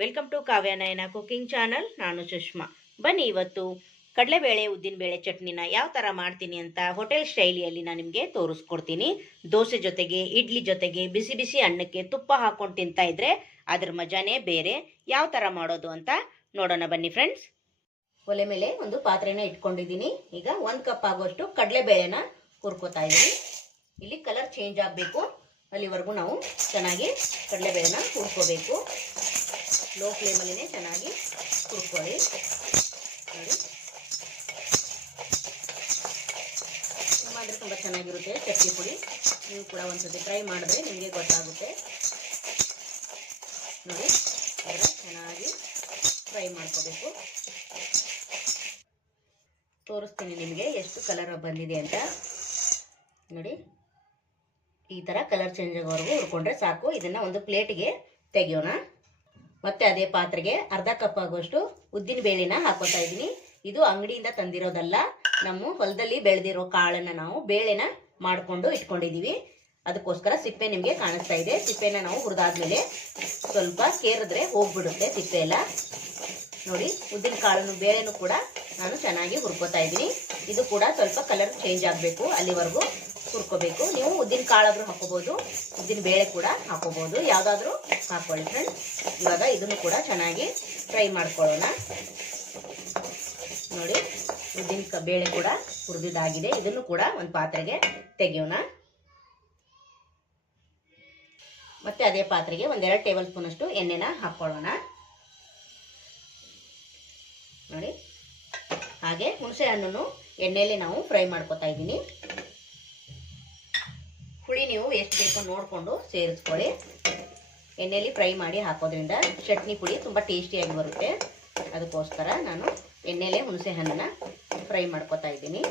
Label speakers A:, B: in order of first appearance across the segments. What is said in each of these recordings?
A: Welcome to Kavyanayana cooking channel ನಾನು ಸುಷ್ಮಾ. ಬನ್ನಿ ಇವತ್ತು ಕಡಲೆಬೇಳೆ, ಉದ್ದಿನಬೇಳೆ, ಚಟ್ನಿನ ಯಾವ ಥರ ಮಾಡ್ತೀನಿ ಅಂತ ಹೋಟೆಲ್ ಶೈಲಿಯಲ್ಲಿ ನಾನು ನಿಮಗೆ ತೋರಿಸ್ಕೊಡ್ತೀನಿ. ದೋಸೆ ಜೊತೆಗೆ, ಇಡ್ಲಿ ಜೊತೆಗೆ, ಬಿಸಿ ಬಿಸಿ ಅನ್ನಕ್ಕೆ ತುಪ್ಪ ಹಾಕೊಂಡು ತಿಂತಾ ಇದ್ರೆ ಅದ್ರ ಮಜಾನೇ ಬೇರೆ. ಯಾವ ಥರ ಮಾಡೋದು ಅಂತ ನೋಡೋಣ ಬನ್ನಿ ಫ್ರೆಂಡ್ಸ್ ಒಲೆ ಮೇಲೆ ಒಂದು ಪಾತ್ರೆನ ಇಟ್ಕೊಂಡಿದ್ದೀನಿ. ಈಗ ಒಂದು ಕಪ್ ಆಗುವಷ್ಟು ಕಡಲೆಬೇಳೆನ ಹುರ್ಕೋತಾ ಇದ್ದೀನಿ. ಇಲ್ಲಿ ಕಲರ್ ಚೇಂಜ್ ಆಗಬೇಕು. ಅಲ್ಲಿವರೆಗೂ ನಾವು ಚೆನ್ನಾಗಿ ಕಡಲೆಬೇಳೆನ ಹುರ್ಕೋಬೇಕು. ಲೋ ಫ್ಲೇಮಲ್ಲೇ ಚೆನ್ನಾಗಿ ಹುರ್ಕೊಳ್ಳಿ. ನೋಡಿ. ತುಂಬ ಅಂದರೆ ತುಂಬ ಚೆನ್ನಾಗಿರುತ್ತೆ ಚಟ್ನಿ ಪುಡಿ. ನೀವು ಕೂಡ ಒಂದ್ಸತಿ ಟ್ರೈ ಮಾಡಿದ್ರೆ ನಿಮಗೆ ಗೊತ್ತಾಗುತ್ತೆ. ನೋಡಿ ಅದರ ಚೆನ್ನಾಗಿ ಫ್ರೈ ಮಾಡ್ಕೋಬೇಕು. ತೋರಿಸ್ತೀನಿ ನಿಮಗೆ ಎಷ್ಟು ಕಲರ್ ಬಂದಿದೆ ಅಂತ. ನೋಡಿ, ಈ ಥರ ಕಲರ್ ಚೇಂಜ್ ಆಗೋವರೆಗೂ ಹುರ್ಕೊಂಡ್ರೆ ಸಾಕು. ಇದನ್ನು ಒಂದು ಪ್ಲೇಟಿಗೆ ತೆಗೆಯೋಣ. ಮತ್ತೆ ಅದೇ ಪಾತ್ರೆಗೆ ಅರ್ಧ ಕಪ್ ಆಗುವಷ್ಟು ಉದ್ದಿನ ಬೇಳೆನ ಹಾಕೋತಾ ಇದ್ದೀನಿ. ಇದು ಅಂಗಡಿಯಿಂದ ತಂದಿರೋದಲ್ಲ, ನಮ್ಮ ಹೊಲದಲ್ಲಿ ಬೆಳೆದಿರೋ ಕಾಳನ್ನ ನಾವು ಬೇಳೆನ ಮಾಡಿಕೊಂಡು ಇಟ್ಕೊಂಡಿದೀವಿ. ಅದಕ್ಕೋಸ್ಕರ ಸಿಪ್ಪೆ ನಿಮಗೆ ಕಾಣಿಸ್ತಾ ಇದೆ. ಸಿಪ್ಪೆನ ನಾವು ಹುರಿದಾದ್ಮೇಲೆ ಸ್ವಲ್ಪ ಕೇರಿದ್ರೆ ಹೋಗ್ಬಿಡುತ್ತೆ ಸಿಪ್ಪೆ ಎಲ್ಲ. ನೋಡಿ, ಉದ್ದಿನ ಕಾಳನ್ನು, ಬೇಳೆನೂ ಕೂಡ ನಾನು ಚೆನ್ನಾಗಿ ಹುರ್ಕೋತಾ ಇದ್ದೀನಿ. ಇದು ಕೂಡ ಸ್ವಲ್ಪ ಕಲರ್ ಚೇಂಜ್ ಆಗಬೇಕು ಅಲ್ಲಿವರೆಗೂ. ಹುರ್ಕೋಬೇಕು. ನೀವು ಉದ್ದಿನ ಕಾಳಾದ್ರೂ ಹಾಕೋಬಹುದು ಉದ್ದಿನ ಬೇಳೆ ಕೂಡ ಹಾಕೋಬಹುದು ಯಾವುದಾದ್ರೂ ಹಾಕೊಳ್ಳಿ ಫ್ರೆಂಡ್ಸ್ ಇವಾಗ ಇದನ್ನು ಕೂಡ ಚೆನ್ನಾಗಿ ಫ್ರೈ ಮಾಡ್ಕೊಳ್ಳೋಣ. ನೋಡಿ, ಉದ್ದಿನ ಬೇಳೆ ಕೂಡ ಹುರಿದಿದ್ದಾಗಿದೆ. ಇದನ್ನು ಕೂಡ ಒಂದು ಪಾತ್ರೆಗೆ ತೆಗೆಯೋಣ. ಮತ್ತೆ ಅದೇ ಪಾತ್ರೆಗೆ ಒಂದೆರಡು ಟೇಬಲ್ ಸ್ಪೂನ್ ಅಷ್ಟು ಎಣ್ಣೆನ ಹಾಕೊಳ್ಳೋಣ ನೋಡಿ, ಹಾಗೆ ಹುಣಸೆ ಹಣ್ಣನ್ನು ಎಣ್ಣೆಯಲ್ಲಿ ನಾವು ಫ್ರೈ ಮಾಡ್ಕೊತಾ ಇದ್ದೀನಿ. ನೀವು ಎಷ್ಟು ಬೇಕೋ ನೋಡಿಕೊಂಡು ಸೇರಿಸ್ಕೊಳ್ಳಿ. ಎಣ್ಣೆಯಲ್ಲಿ ಫ್ರೈ ಮಾಡಿ ಹಾಕೋದ್ರಿಂದ ಚಟ್ನಿ ಪುಡಿ ತುಂಬ ಟೇಸ್ಟಿಯಾಗಿ ಬರುತ್ತೆ. ಅದಕ್ಕೋಸ್ಕರ ನಾನು ಎಣ್ಣೆಲೆ ಹುಣಸೆ ಹಣ್ಣನ್ನು ಫ್ರೈ ಮಾಡ್ಕೊತಾ ಇದ್ದೀನಿ.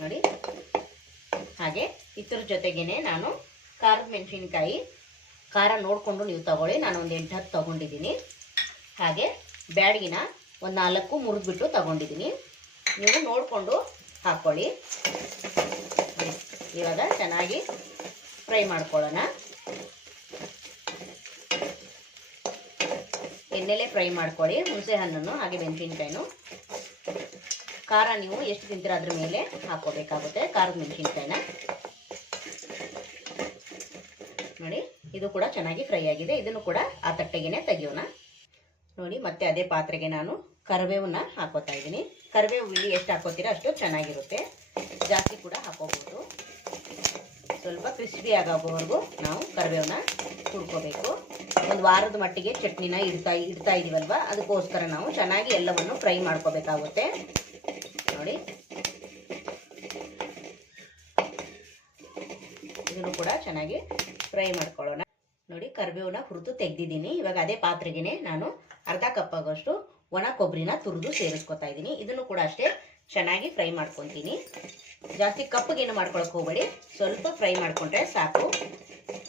A: ನೋಡಿ. ಹಾಗೆ ಇದ್ರ ಜೊತೆಗೇ ನಾನು ಖಾರದ ಮೆಣಸಿನ್ಕಾಯಿ, ಖಾರ ನೋಡಿಕೊಂಡು ನೀವು ತಗೊಳ್ಳಿ. ನಾನು ಒಂದು ಎಂಟು ಹತ್ತು ತೊಗೊಂಡಿದ್ದೀನಿ. ಹಾಗೆ ಬ್ಯಾಡಗಿನ ಒಂದು ನಾಲ್ಕು ಮುರಿದ್ಬಿಟ್ಟು ತಗೊಂಡಿದ್ದೀನಿ. ನೀವು ನೋಡಿಕೊಂಡು ಹಾಕ್ಕೊಳ್ಳಿ ಇವಾಗ ಚೆನ್ನಾಗಿ ಫ್ರೈ ಮಾಡ್ಕೊಳ್ಳೋಣ. ಎಣ್ಣೆಲೆ ಫ್ರೈ ಮಾಡ್ಕೊಳ್ಳಿ. ಹುಣಸೆ ಹಣ್ಣನ್ನು ಹಾಗೆ ಮೆಣಸಿನ್ಕಾಯಿನು. ಖಾರ ನೀವು ಎಷ್ಟು ತಿಂತೀರ ಅದ್ರ ಮೇಲೆ ಹಾಕೋಬೇಕಾಗುತ್ತೆ ಖಾರದ ಮೆಣಸಿನ್ಕಾಯಿನ. ನೋಡಿ, ಇದು ಕೂಡ ಚೆನ್ನಾಗಿ ಫ್ರೈ ಆಗಿದೆ. ಇದನ್ನು ಕೂಡ ಆ ತಟ್ಟೆಗೆನೆ ತೆಗಿಯೋಣ. ನೋಡಿ, ಮತ್ತೆ ಅದೇ ಪಾತ್ರೆಗೆ ನಾನು ಕರಿಬೇವನ್ನ ಹಾಕೋತಾ ಇದ್ದೀನಿ. ಕರಿಬೇವು ಇಲ್ಲಿ ಎಷ್ಟು ಹಾಕೋತೀರ ಅಷ್ಟು ಚೆನ್ನಾಗಿರುತ್ತೆ. ಜಾಸ್ತಿ ಕೂಡ ಹಾಕೋಬಹುದು ಸ್ವಲ್ಪ ಕ್ರಿಸ್ಪಿ ಆಗೋವರೆಗೂ ನಾವು ಕರಿಬೇವನ್ನ ಹುರ್ಕೋಬೇಕು. ಒಂದು ವಾರದ ಮಟ್ಟಿಗೆ ಚಟ್ನಿನ ಇಡ್ತಾ ಇಡ್ತಾ ಇದೀವಲ್ವಾ? ಅದಕ್ಕೋಸ್ಕರ ನಾವು ಚೆನ್ನಾಗಿ ಎಲ್ಲವನ್ನು ಫ್ರೈ ಮಾಡ್ಕೋಬೇಕಾಗುತ್ತೆ. ನೋಡಿ. ಇದನ್ನು ಕೂಡ ಚೆನ್ನಾಗಿ ಫ್ರೈ ಮಾಡ್ಕೊಳ್ಳೋಣ. ನೋಡಿ, ಕರಿಬೇವನ್ನ ಹುರಿದು ತೆಗ್ದಿದ್ದೀನಿ. ಇವಾಗ ಅದೇ ಪಾತ್ರೆಗೆ ನಾನು ಅರ್ಧ ಕಪ್ ಆಗೋಷ್ಟು ಒಣ ಕೊಬ್ಬರಿನ ತುರಿದು ಸೇರಿಸ್ಕೊತಾ ಇದ್ದೀನಿ ಇದನ್ನು ಕೂಡ ಅಷ್ಟೇ ಚೆನ್ನಾಗಿ ಫ್ರೈ ಮಾಡ್ಕೊತೀನಿ. ಜಾಸ್ತಿ ಕಪ್ಪಗೇನು ಮಾಡ್ಕೊಳಕ್ಕೆ ಹೋಗ್ಬೇಡಿ. ಸ್ವಲ್ಪ ಫ್ರೈ ಮಾಡ್ಕೊಂಡ್ರೆ ಸಾಕು.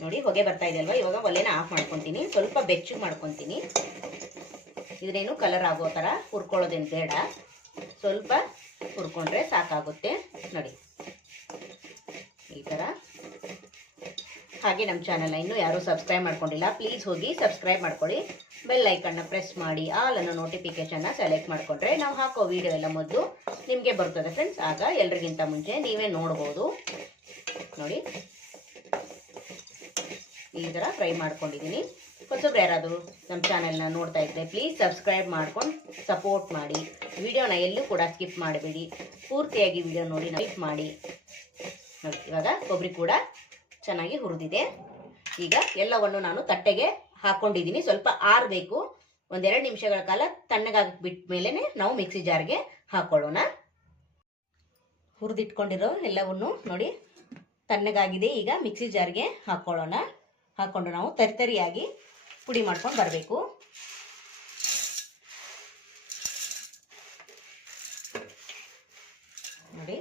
A: ನೋಡಿ, ಹೊಗೆ ಬರ್ತಾ ಇದೆ ಅಲ್ವಾ? ಇವಾಗ ಒಲೆನ ಆಫ್ ಮಾಡ್ಕೊತೀನಿ. ಸ್ವಲ್ಪ ಬೆಚ್ಚಗೆ ಮಾಡ್ಕೊತೀನಿ. ಇದನ್ನೇನು ಕಲರ್ ಆಗೋ ಥರ ಹುರ್ಕೊಳ್ಳೋದೇನು ಬೇಡ. ಸ್ವಲ್ಪ ಹುರ್ಕೊಂಡ್ರೆ ಸಾಕಾಗುತ್ತೆ. ನೋಡಿ. ಈ ಥರ ಹಾಗೆ ನಮ್ಮ ಚಾನಲ್ನ ಇನ್ನೂ ಯಾರೂ ಸಬ್ಸ್ಕ್ರೈಬ್ ಮಾಡ್ಕೊಂಡಿಲ್ಲ ಪ್ಲೀಸ್ ಹೋಗಿ ಸಬ್ಸ್ಕ್ರೈಬ್ ಮಾಡ್ಕೊಳ್ಳಿ. ಬೆಲ್ ಐಕನ್ನ ಪ್ರೆಸ್ ಮಾಡಿ ಆಲ್ ಅನ್ನೋ ನೋಟಿಫಿಕೇಶನ್ನ ಸೆಲೆಕ್ಟ್ ಮಾಡಿಕೊಂಡ್ರೆ ನಾವು ಹಾಕೋ ವಿಡಿಯೋ ಎಲ್ಲ ಮೊದಲು ನಿಮಗೆ ಬರ್ತದೆ ಫ್ರೆಂಡ್ಸ್ ಆಗ ಎಲ್ರಿಗಿಂತ ಮುಂಚೆ ನೀವೇ ನೋಡ್ಬೋದು. ನೋಡಿ. ಈ ಥರ ಫ್ರೈ ಮಾಡ್ಕೊಂಡಿದ್ದೀನಿ. ಹೊಸಬ್ರು ಯಾರಾದರೂ ನಮ್ಮ ಚಾನೆಲ್ನ ನೋಡ್ತಾ ಇದ್ದರೆ ಪ್ಲೀಸ್ ಸಬ್ಸ್ಕ್ರೈಬ್ ಮಾಡ್ಕೊಂಡು ಸಪೋರ್ಟ್ ಮಾಡಿ. ವಿಡಿಯೋನ ಎಲ್ಲೂ ಕೂಡ ಸ್ಕಿಪ್ ಮಾಡಬೇಡಿ. ಪೂರ್ತಿಯಾಗಿ ವಿಡಿಯೋ ನೋಡಿ ಲೈಕ್ ಮಾಡಿ. ನೋಡಿ, ಇವಾಗ ಕೊಬ್ಬರಿ ಕೂಡ ಚೆನ್ನಾಗಿ ಹುರಿದಿದೆ. ಈಗ ಎಲ್ಲವನ್ನು ನಾನು ತಟ್ಟೆಗೆ ಹಾಕ್ಕೊಂಡಿದ್ದೀನಿ ಸ್ವಲ್ಪ ಆರಬೇಕು ಒಂದೆರಡು ನಿಮಿಷಗಳ ಕಾಲ ತಣ್ಣಗಾಗಿ ಬಿಟ್ಟ ಮೇಲೆ ನಾವು ಮಿಕ್ಸಿ ಜಾರ್ಗೆ ಹಾಕೊಳ್ಳೋಣ. ಹುರಿದಿಟ್ಕೊಂಡಿರೋ ಎಲ್ಲವನ್ನು ನೋಡಿ. ತಣ್ಣಗಾಗಿದೆ. ಈಗ ಮಿಕ್ಸಿ ಜಾರ್ಗೆ ಹಾಕೊಳ್ಳೋಣ. ಹಾಕ್ಕೊಂಡು ನಾವು ತರಿತರಿಯಾಗಿ ಪುಡಿ ಮಾಡ್ಕೊಂಡು ಬರಬೇಕು. ನೋಡಿ.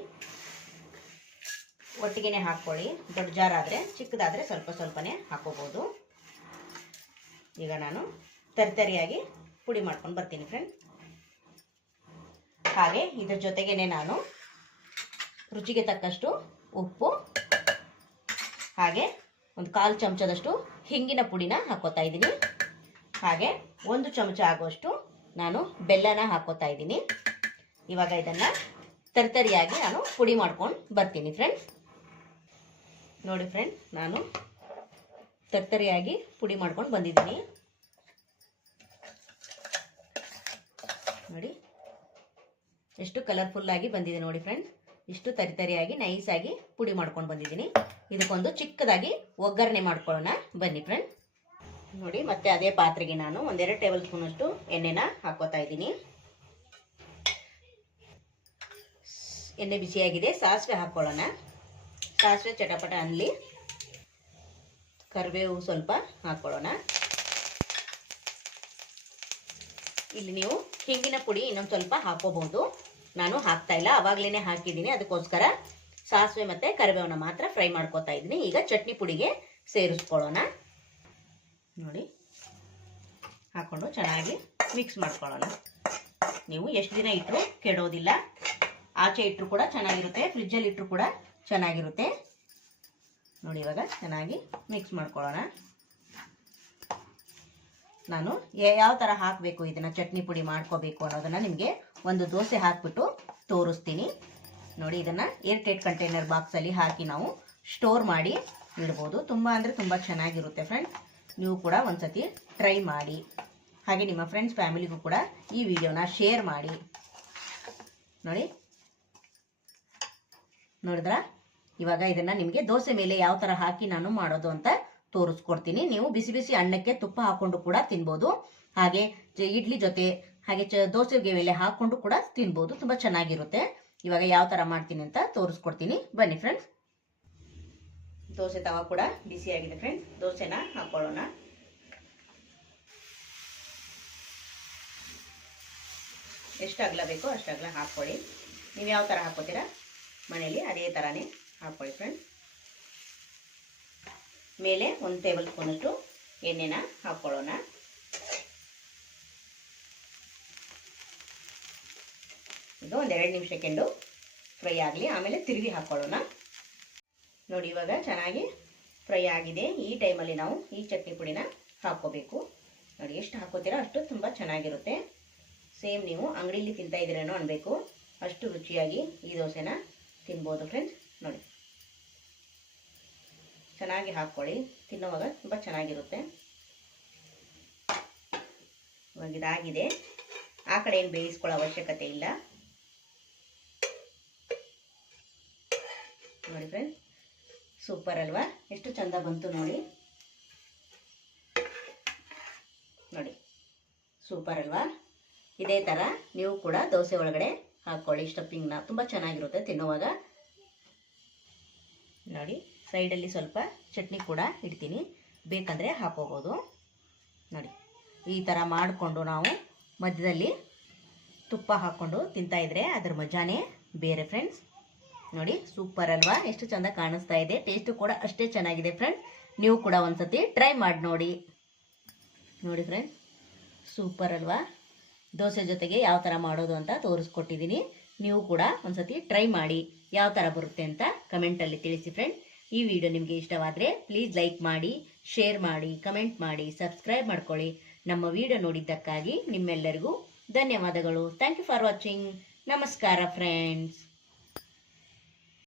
A: ಒಟ್ಟಿಗೆನೆ ಹಾಕ್ಕೊಳ್ಳಿ ದೊಡ್ಡ ಜಾರ್ ಆದರೆ ಚಿಕ್ಕದಾದರೆ ಸ್ವಲ್ಪ ಸ್ವಲ್ಪನೇ ಹಾಕೋಬೋದು. ಈಗ ನಾನು ತರಿತರಿಯಾಗಿ ಪುಡಿ ಮಾಡ್ಕೊಂಡು ಬರ್ತೀನಿ ಫ್ರೆಂಡ್ ಹಾಗೆ ಇದ್ರ ಜೊತೆಗೇನೆ ನಾನು ರುಚಿಗೆ ತಕ್ಕಷ್ಟು ಉಪ್ಪು, ಹಾಗೆ ಒಂದು ಕಾಲು ಚಮಚದಷ್ಟು ಹಿಂಗಿನ ಪುಡಿನ ಹಾಕೋತಾ ಇದ್ದೀನಿ. ಹಾಗೆ ಒಂದು ಚಮಚ ಆಗುವಷ್ಟು ನಾನು ಬೆಲ್ಲನ ಹಾಕೋತಾ ಇದ್ದೀನಿ. ಇವಾಗ ಇದನ್ನು ತರ್ತರಿಯಾಗಿ ನಾನು ಪುಡಿ ಮಾಡ್ಕೊಂಡು ಬರ್ತೀನಿ ಫ್ರೆಂಡ್ಸ್ ನೋಡಿ ಫ್ರೆಂಡ್ ನಾನು ತರ್ತರಿಯಾಗಿ ಪುಡಿ ಮಾಡ್ಕೊಂಡು ಬಂದಿದ್ದೀನಿ. ನೋಡಿ, ಎಷ್ಟು ಕಲರ್ಫುಲ್ ಆಗಿ ಬಂದಿದೆ ನೋಡಿ ಫ್ರೆಂಡ್ಸ್ ಇಷ್ಟು ತರಿತರಿಯಾಗಿ ನೈಸಾಗಿ ಪುಡಿ ಮಾಡ್ಕೊಂಡು ಬಂದಿದ್ದೀನಿ. ಇದಕ್ಕೊಂದು ಚಿಕ್ಕದಾಗಿ ಒಗ್ಗರಣೆ ಮಾಡ್ಕೊಳ್ಳೋಣ. ಬನ್ನಿ ಫ್ರೆಂಡ್ ನೋಡಿ, ಮತ್ತೆ ಅದೇ ಪಾತ್ರೆಗೆ ನಾನು ಒಂದೆರಡು ಟೇಬಲ್ ಸ್ಪೂನ್ ಅಷ್ಟು ಎಣ್ಣೆನ ಹಾಕೋತಾ ಇದ್ದೀನಿ. ಎಣ್ಣೆ ಬಿಸಿಯಾಗಿದೆ, ಸಾಸಿವೆ ಹಾಕ್ಕೊಳ್ಳೋಣ. ಸಾಸಿವೆ ಚಟಪಟ ಅನ್ನಲಿ ಕರಿಬೇವು ಸ್ವಲ್ಪ ಹಾಕ್ಕೊಳ್ಳೋಣ. ಇಲ್ಲಿ ನೀವು ಹಿಂಗಿನ ಪುಡಿ ಇನ್ನೊಂದು ಸ್ವಲ್ಪ ಹಾಕೋಬಹುದು ನಾನು ಹಾಕ್ತಾ ಇಲ್ಲ, ಅವಾಗ್ಲೇನೆ ಹಾಕಿದ್ದೀನಿ. ಅದಕ್ಕೋಸ್ಕರ ಸಾಸಿವೆ ಮತ್ತೆ ಕರಿಬೇವನ್ನ ಮಾತ್ರ ಫ್ರೈ ಮಾಡ್ಕೋತಾ ಇದ್ದೀನಿ. ಈಗ ಚಟ್ನಿ ಪುಡಿಗೆ ಸೇರಿಸ್ಕೊಳ್ಳೋಣ. ನೋಡಿ, ಹಾಕೊಂಡು ಚೆನ್ನಾಗಿ ಮಿಕ್ಸ್ ಮಾಡ್ಕೊಳ್ಳೋಣ. ನೀವು ಎಷ್ಟು ದಿನ ಇಟ್ಟರು ಕೆಡೋದಿಲ್ಲ. ಆಚೆ ಇಟ್ಟರು ಕೂಡ ಚೆನ್ನಾಗಿರುತ್ತೆ ಫ್ರಿಜ್ಜಲ್ಲಿ ಇಟ್ಟರು ಕೂಡ ಚೆನ್ನಾಗಿರುತ್ತೆ. ನೋಡಿ, ಇವಾಗ ಚೆನ್ನಾಗಿ ಮಿಕ್ಸ್ ಮಾಡ್ಕೊಳ್ಳೋಣ. ನಾನು ಯಾವ ಥರ ಹಾಕಬೇಕು, ಇದನ್ನು ಚಟ್ನಿ ಪುಡಿ ಮಾಡ್ಕೋಬೇಕು ಅನ್ನೋದನ್ನು ನಿಮಗೆ ಒಂದು ದೋಸೆ ಹಾಕ್ಬಿಟ್ಟು ತೋರಿಸ್ತೀನಿ. ನೋಡಿ, ಇದನ್ನು ಏರ್ ಟೈಟ್ ಕಂಟೈನರ್ ಬಾಕ್ಸಲ್ಲಿ ಹಾಕಿ ನಾವು ಸ್ಟೋರ್ ಮಾಡಿ ಇಡ್ಬೋದು. ತುಂಬ ಅಂದರೆ ತುಂಬ ಚೆನ್ನಾಗಿರುತ್ತೆ ಫ್ರೆಂಡ್ಸ್ ನೀವು ಕೂಡ ಒಂದ್ಸತಿ ಟ್ರೈ ಮಾಡಿ. ಹಾಗೆ ನಿಮ್ಮ ಫ್ರೆಂಡ್ಸ್ ಫ್ಯಾಮಿಲಿಗೂ ಕೂಡ ಈ ವಿಡಿಯೋನ ಶೇರ್ ಮಾಡಿ. ನೋಡಿ. ನೋಡಿದ್ರಾ? ಇವಾಗ ಇದನ್ನ ನಿಮಗೆ ದೋಸೆ ಮೇಲೆ ಯಾವ ತರ ಹಾಕಿ ನಾನು ಮಾಡೋದು ಅಂತ ತೋರಿಸ್ಕೊಡ್ತೀನಿ. ನೀವು ಬಿಸಿ ಬಿಸಿ ಅನ್ನಕ್ಕೆ ತುಪ್ಪ ಹಾಕೊಂಡು ಕೂಡ ತಿನ್ಬೋದು. ಹಾಗೆ ಇಡ್ಲಿ ಜೊತೆ ಹಾಗೆ ಚ ದೋಸೆಗೆ ಮೇಲೆ ಹಾಕೊಂಡು ಕೂಡ ತಿನ್ಬೋದು. ತುಂಬಾ ಚೆನ್ನಾಗಿರುತ್ತೆ. ಇವಾಗ ಯಾವ ತರ ಮಾಡ್ತೀನಿ ಅಂತ ತೋರಿಸ್ಕೊಡ್ತೀನಿ. ಬನ್ನಿ ಫ್ರೆಂಡ್ಸ್ ದೋಸೆ ತವ ಕೂಡ ಬಿಸಿ ಆಗಿದೆ ಫ್ರೆಂಡ್ಸ್ ದೋಸೆನ ಹಾಕೊಳ್ಳೋಣ. ಎಷ್ಟು ಅಗಲ ಬೇಕೋ ಅಷ್ಟು ಅಗಲ ಹಾಕ್ಕೊಳ್ಳಿ ನೀವು ಯಾವ ಥರ ಹಾಕೋತೀರಾ ಮನೆಯಲ್ಲಿ ಅದೇ ಥರನೇ ಹಾಕ್ಕೊಳ್ಳಿ ಫ್ರೆಂಡ್ಸ್ ಮೇಲೆ ಒಂದು ಟೇಬಲ್ ಸ್ಪೂನಷ್ಟು ಎಣ್ಣೆನ ಹಾಕ್ಕೊಳ್ಳೋಣ ಇದು ಒಂದು ಎರಡು ನಿಮಿಷ ಕೆಂಡು ಫ್ರೈ ಆಗಲಿ. ಆಮೇಲೆ ತಿರುಗಿ ಹಾಕ್ಕೊಳ್ಳೋಣ ನೋಡಿ, ಇವಾಗ ಚೆನ್ನಾಗಿ ಫ್ರೈ ಆಗಿದೆ. ಈ ಟೈಮಲ್ಲಿ ನಾವು ಈ ಚಟ್ನಿ ಪುಡಿನ ಹಾಕ್ಕೋಬೇಕು. ನೋಡಿ, ಎಷ್ಟು ಹಾಕೋತೀರಾ ಅಷ್ಟು ತುಂಬ ಚೆನ್ನಾಗಿರುತ್ತೆ. ಸೇಮ್ ನೀವು ಅಂಗಡಿಯಲ್ಲಿ ತಿಂತಾ ಇದ್ದೀರೇನೋ ಅನ್ಬೇಕು. ಅಷ್ಟು ರುಚಿಯಾಗಿ ಈ ದೋಸೆನ ತಿನ್ಬೋದು ಫ್ರೆಂಡ್ಸ್ ನೋಡಿ. ಚೆನ್ನಾಗಿ ಹಾಕ್ಕೊಳ್ಳಿ. ತಿನ್ನೋವಾಗ ತುಂಬ ಚೆನ್ನಾಗಿರುತ್ತೆ. ಇವಾಗ ಇದಾಗಿದೆ. ಆ ಕಡೆ ಏನು ಬೇಯಿಸ್ಕೊಳ್ಳೋ ಅವಶ್ಯಕತೆ ಇಲ್ಲ ನೋಡಿ ಫ್ರೆಂಡ್ಸ್ ಸೂಪರ್ ಅಲ್ವಾ? ಎಷ್ಟು ಚಂದ ಬಂತು ನೋಡಿ. ನೋಡಿ. ಸೂಪರ್ ಅಲ್ವಾ? ಇದೇ ಥರ ನೀವು ಕೂಡ ದೋಸೆ ಒಳಗಡೆ ಹಾಕ್ಕೊಳ್ಳಿ ಸ್ಟಫಿಂಗ್ನ ತುಂಬ ಚೆನ್ನಾಗಿರುತ್ತೆ ತಿನ್ನುವಾಗ. ನೋಡಿ ಸೈಡಲ್ಲಿ ಸ್ವಲ್ಪ ಚಟ್ನಿ ಕೂಡ ಇಡ್ತೀನಿ. ಬೇಕಂದರೆ ಹಾಕೋಬೋದು ನೋಡಿ, ಈ ಥರ ಮಾಡಿಕೊಂಡು ನಾವು ಮಧ್ಯದಲ್ಲಿ ತುಪ್ಪ ಹಾಕ್ಕೊಂಡು ತಿಂತಾ ಇದ್ರೆ ಅದ್ರ ಮಜಾನೇ ಬೇರೆ ಫ್ರೆಂಡ್ಸ್ ನೋಡಿ ಸೂಪರ್ ಅಲ್ವಾ? ಎಷ್ಟು ಚಂದ ಕಾಣಿಸ್ತಾ ಇದೆ. ಟೇಸ್ಟು ಕೂಡ ಅಷ್ಟೇ ಚೆನ್ನಾಗಿದೆ ಫ್ರೆಂಡ್ ನೀವು ಕೂಡ ಒಂದ್ಸತಿ ಟ್ರೈ ಮಾಡಿ ನೋಡಿ. ನೋಡಿ ಫ್ರೆಂಡ್ ಸೂಪರ್ ಅಲ್ವಾ? ದೋಸೆ ಜೊತೆಗೆ ಯಾವ ಥರ ಮಾಡೋದು ಅಂತ ತೋರಿಸ್ಕೊಟ್ಟಿದ್ದೀನಿ ನೀವು ಕೂಡ ಒಂದ್ಸತಿ ಟ್ರೈ ಮಾಡಿ. ಯಾವ ಥರ ಬರುತ್ತೆ ಅಂತ ಕಮೆಂಟಲ್ಲಿ ತಿಳಿಸಿ ಫ್ರೆಂಡ್ ಈ ವಿಡಿಯೋ ನಿಮಗೆ ಇಷ್ಟವಾದರೆ ಪ್ಲೀಸ್ ಲೈಕ್ ಮಾಡಿ ಶೇರ್ ಮಾಡಿ ಕಮೆಂಟ್ ಮಾಡಿ ಸಬ್ಸ್ಕ್ರೈಬ್ ಮಾಡ್ಕೊಳ್ಳಿ. ನಮ್ಮ ವಿಡಿಯೋ ನೋಡಿದ್ದಕ್ಕಾಗಿ ನಿಮ್ಮೆಲ್ಲರಿಗೂ ಧನ್ಯವಾದಗಳು. ಥ್ಯಾಂಕ್ ಯು ಫಾರ್ ವಾಚಿಂಗ್ ನಮಸ್ಕಾರ ಫ್ರೆಂಡ್ಸ್